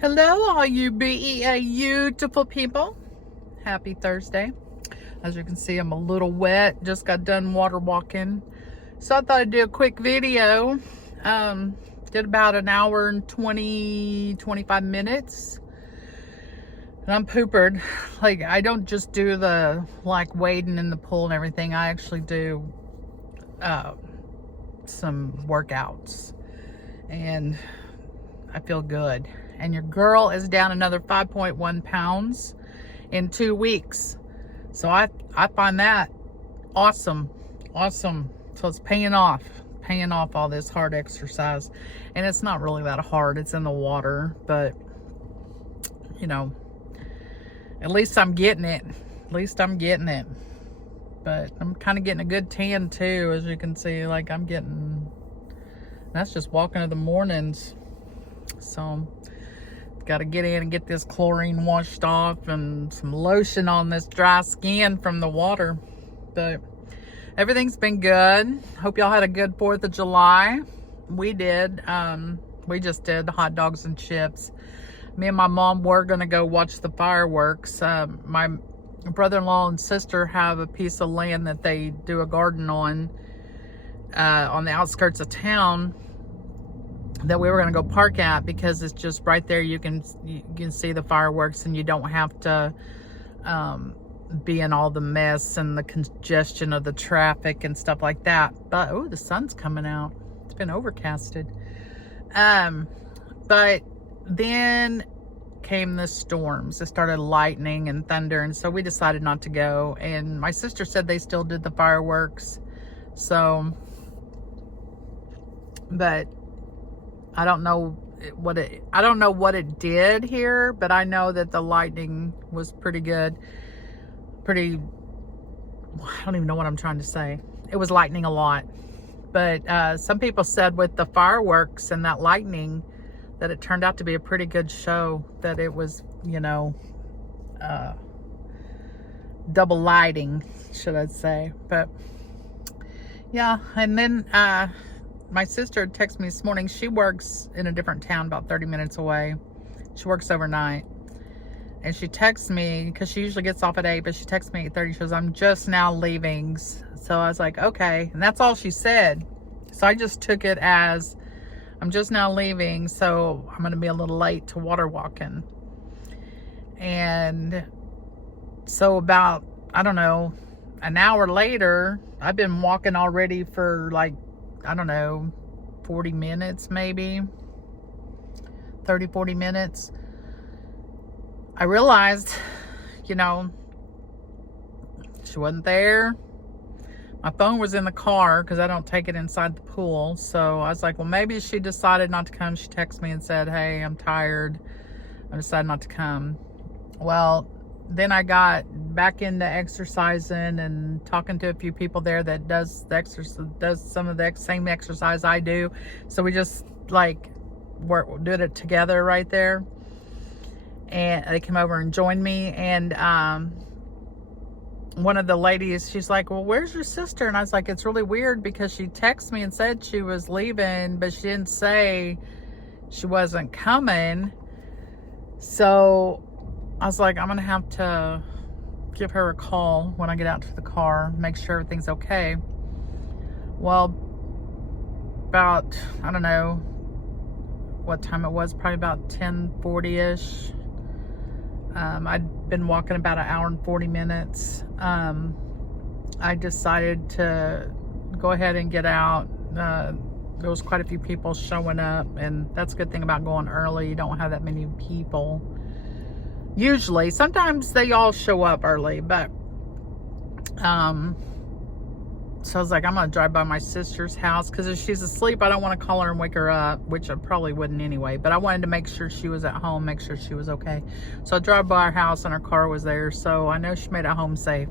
Hello, all you beautiful people. Happy Thursday. As you can see, I'm a little wet. Just got done water walking. So I thought I'd do a quick video. Did about an hour and 25 minutes. And I'm poopered. Like, I don't just do the, like, wading in the pool and everything. I actually do some workouts. And I feel good. And your girl is down another 5.1 pounds in 2 weeks. So I find that awesome. So it's paying off all this hard exercise. And it's not really that hard. It's in the water, but you know, at least I'm getting it. But I'm kind of getting a good tan too, as you can see. Like, that's just walking in the mornings. So got to get in and get this chlorine washed off and some lotion on this dry skin from the water. But everything's been good. Hope y'all had a good 4th of July. We did. We just did hot dogs and chips. Me and my mom were going to go watch the fireworks. My brother-in-law and sister have a piece of land that they do a garden on the outskirts of town, that we were going to go park at, because it's just right there. You can see the fireworks, and you don't have to be in all the mess and the congestion of the traffic and stuff like that. But oh, the sun's coming out. It's been overcasted. But then came the storms. It started lightning and thunder, and so we decided not to go. And my sister said they still did the fireworks. So, but I don't know what it did here, but I know that the lightning was pretty good. I don't even know what I'm trying to say. It was lightning a lot. But some people said with the fireworks and that lightning that it turned out to be a pretty good show, that it was, double lighting, should I say. But yeah, and then my sister texted me this morning. She works in a different town about 30 minutes away. She works overnight. And she texts me, because she usually gets off at 8, but she texts me at 8:30. She goes, "I'm just now leaving." So I was like, okay. And that's all she said. So I just took it as, I'm just now leaving, so I'm going to be a little late to water walking. And so about, I don't know, an hour later, I've been walking already for like, I don't know, 40 minutes maybe, 30, 40 minutes. I realized, she wasn't there. My phone was in the car, because I don't take it inside the pool. So I was like, well, maybe she decided not to come. She texted me and said, "Hey, I'm tired. I decided not to come." Well, then I got back into exercising and talking to a few people there that does some of the same exercise I do. So we just did it together right there. And they came over and joined me. And one of the ladies, she's like, "Well, where's your sister?" And I was like, it's really weird, because she texted me and said she was leaving, but she didn't say she wasn't coming. So I was like, I'm going to have to give her a call when I get out to the car, make sure everything's okay. Well, about, I don't know what time it was, probably about 10:40-ish. I'd been walking about an hour and 40 minutes. I decided to go ahead and get out. There was quite a few people showing up, and that's a good thing about going early. You don't have that many people. Usually, sometimes they all show up early, but so I was like, I'm going to drive by my sister's house, because if she's asleep, I don't want to call her and wake her up, which I probably wouldn't anyway. But I wanted to make sure she was at home, make sure she was okay. So I drove by her house, and her car was there. So I know she made it home safe.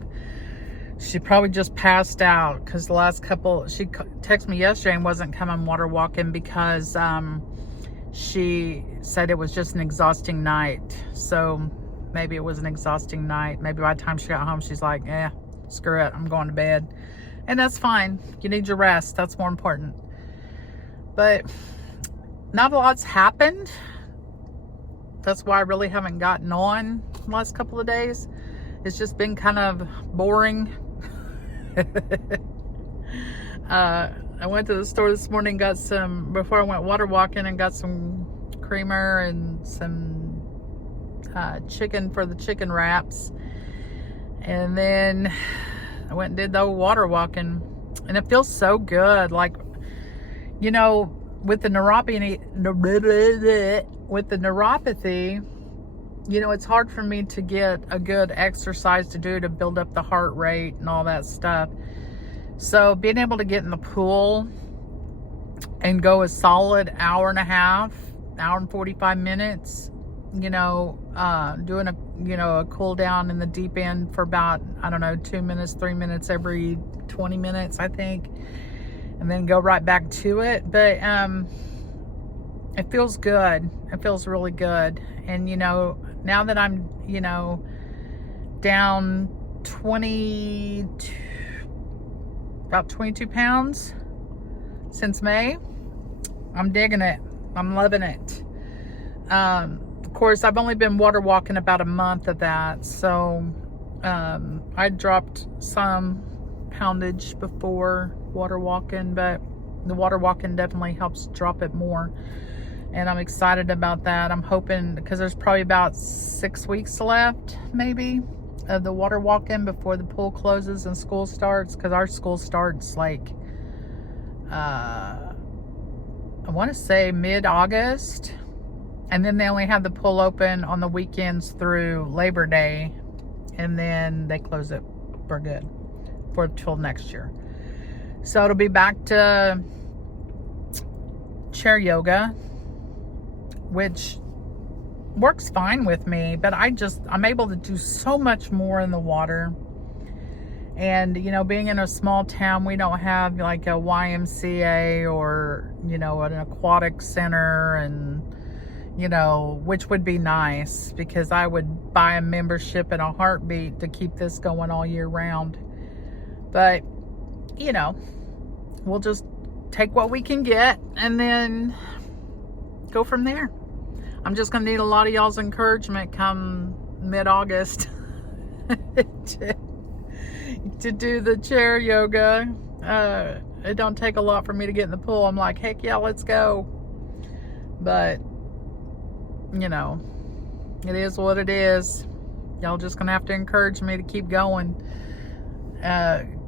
She probably just passed out, because the last couple, she texted me yesterday and wasn't coming water walking, because she said it was just an exhausting night. So maybe it was an exhausting night. Maybe by the time she got home, she's like, screw it, I'm going to bed. And that's fine. You need your rest. That's more important. But not a lot's happened. That's why I really haven't gotten on the last couple of days. It's just been kind of boring. I went to the store this morning, got some, before I went water walking, and got some creamer and some chicken for the chicken wraps. And then I went and did the old water walking, and it feels so good. Like, you know, with the neuropathy, you know, it's hard for me to get a good exercise to do to build up the heart rate and all that stuff. So being able to get in the pool and go a solid hour and a half, hour and 45 minutes, you know, doing a cool down in the deep end for about, I don't know, 2 minutes, 3 minutes every 20 minutes, I think, and then go right back to it. But it feels good. It feels really good. And, you know, now that I'm, you know, down about 22 pounds since May, I'm digging it. I'm loving it. Of course, I've only been water walking about a month of that. So I dropped some poundage before water walking, but the water walking definitely helps drop it more. And I'm excited about that. I'm hoping, because there's probably about 6 weeks left, maybe, of the water walking before the pool closes and school starts. Because our school starts like, I want to say mid-August. And then they only have the pool open on the weekends through Labor Day. And then they close it for good till next year. So it'll be back to chair yoga, which works fine with me, but I'm able to do so much more in the water. And, you know, being in a small town, we don't have like a YMCA or, you know, an aquatic center, and, you know, which would be nice, because I would buy a membership in a heartbeat to keep this going all year round. But, you know, we'll just take what we can get and then go from there. I'm just going to need a lot of y'all's encouragement come mid-August to do the chair yoga. It don't take a lot for me to get in the pool. I'm like, heck yeah, let's go. But, you know, it is what it is. Y'all just going to have to encourage me to keep going.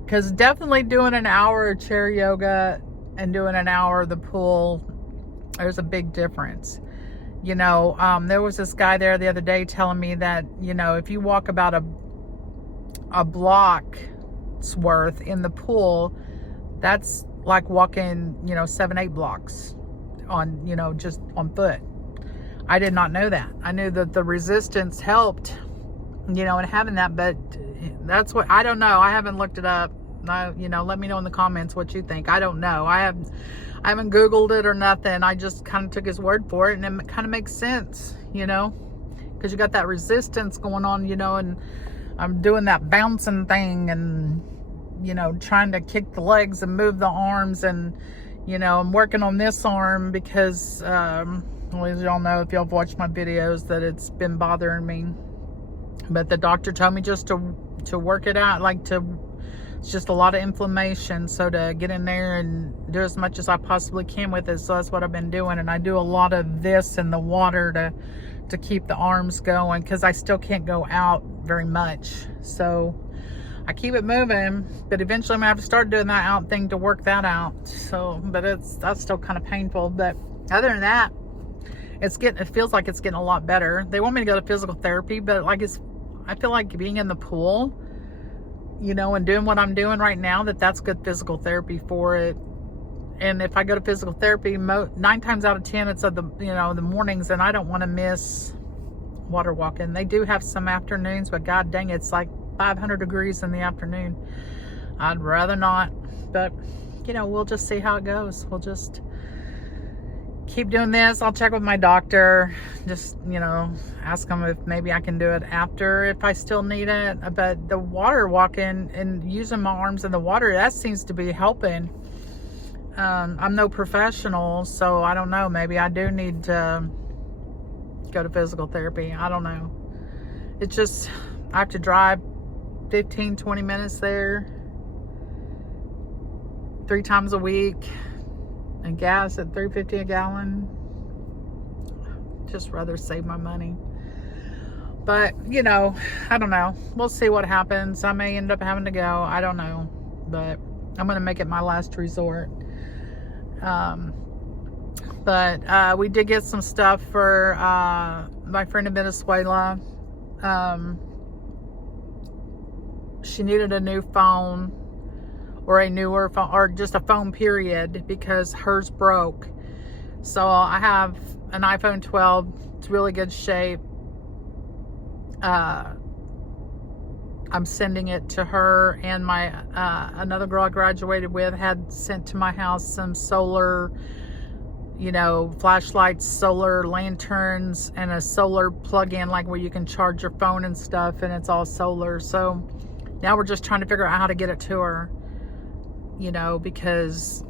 Because definitely doing an hour of chair yoga and doing an hour of the pool, there's a big difference. You know, there was this guy there the other day telling me that, you know, if you walk about a block's worth in the pool, that's like walking, you know, 7-8 blocks on, you know, just on foot. I did not know that. I knew that the resistance helped, you know, in having that, but that's what, I don't know. I haven't looked it up. You know, let me know in the comments what you think. I don't know. I haven't Googled it or nothing. I just kind of took his word for it, and it kind of makes sense, you know, because you got that resistance going on, you know, and I'm doing that bouncing thing and, you know, trying to kick the legs and move the arms, and, you know, I'm working on this arm because, well, as y'all know, if y'all have watched my videos, that it's been bothering me. But the doctor told me just to work it out, like it's just a lot of inflammation, so to get in there and do as much as I possibly can with it. So that's what I've been doing, and I do a lot of this in the water to keep the arms going, because I still can't go out very much. So I keep it moving, but eventually I'm gonna have to start doing that out thing to work that out. So, but that's still kind of painful. But other than that, it feels like it's getting a lot better. They want me to go to physical therapy, but like I feel like being in the pool, you know, and doing what I'm doing right now, that's good physical therapy for it. And if I go to physical therapy, 9 times out of 10, it's the mornings, and I don't want to miss water walking. They do have some afternoons, but god dang, it's like 500 degrees in the afternoon. I'd rather not, but, you know, we'll just see how it goes. We'll just keep doing this. I'll check with my doctor, just, you know, ask him if maybe I can do it after if I still need it. But the water walking and using my arms in the water, that seems to be helping. I'm no professional, so I don't know, maybe I do need to go to physical therapy. I don't know. It's just, I have to drive 15, 20 minutes there 3 times a week, and gas at $3.50 a gallon. Just rather save my money. But, you know, I don't know. We'll see what happens. I may end up having to go. I don't know. But I'm going to make it my last resort. But we did get some stuff for my friend in Venezuela. She needed a new phone, or a newer phone, or just a phone period, because hers broke. So I have an iPhone 12. It's really good shape. I'm sending it to her, and my another girl I graduated with had sent to my house some solar, you know, flashlights, solar lanterns, and a solar plug-in, like where you can charge your phone and stuff, and it's all solar. So now we're just trying to figure out how to get it to her, you know, because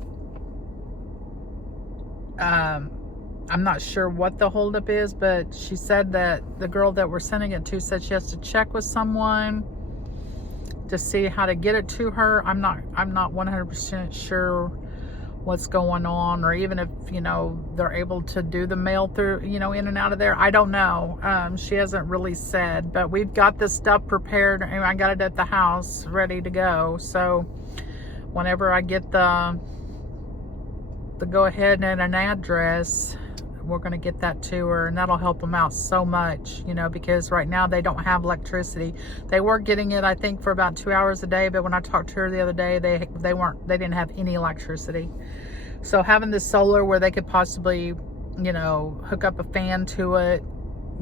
I'm not sure what the holdup is, but she said that the girl that we're sending it to said she has to check with someone to see how to get it to her. I'm not 100% sure what's going on, or even if, you know, they're able to do the mail through, you know, in and out of there. I don't know. She hasn't really said, but we've got this stuff prepared, and I got it at the house ready to go. So whenever I get the go ahead and an address, we're going to get that to her, and that'll help them out so much, you know, because right now they don't have electricity. They were getting it, I think, for about 2 hours a day, but when I talked to her the other day, they didn't have any electricity. So having this solar where they could possibly, you know, hook up a fan to it,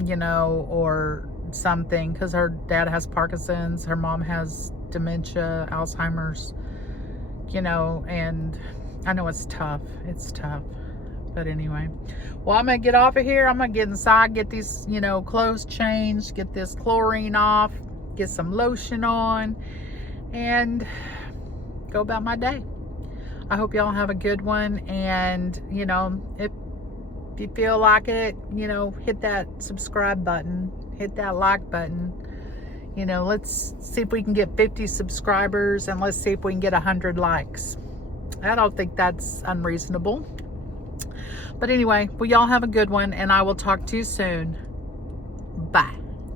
you know, or something, because her dad has Parkinson's, her mom has dementia, Alzheimer's, you know, and I know it's tough. It's tough. But anyway, well, I'm going to get off of here. I'm going to get inside, get these, you know, clothes changed, get this chlorine off, get some lotion on, and go about my day. I hope y'all have a good one. And, you know, if you feel like it, you know, hit that subscribe button, hit that like button. You know, let's see if we can get 50 subscribers, and let's see if we can get 100 likes. I don't think that's unreasonable. But anyway, well, y'all have a good one, and I will talk to you soon.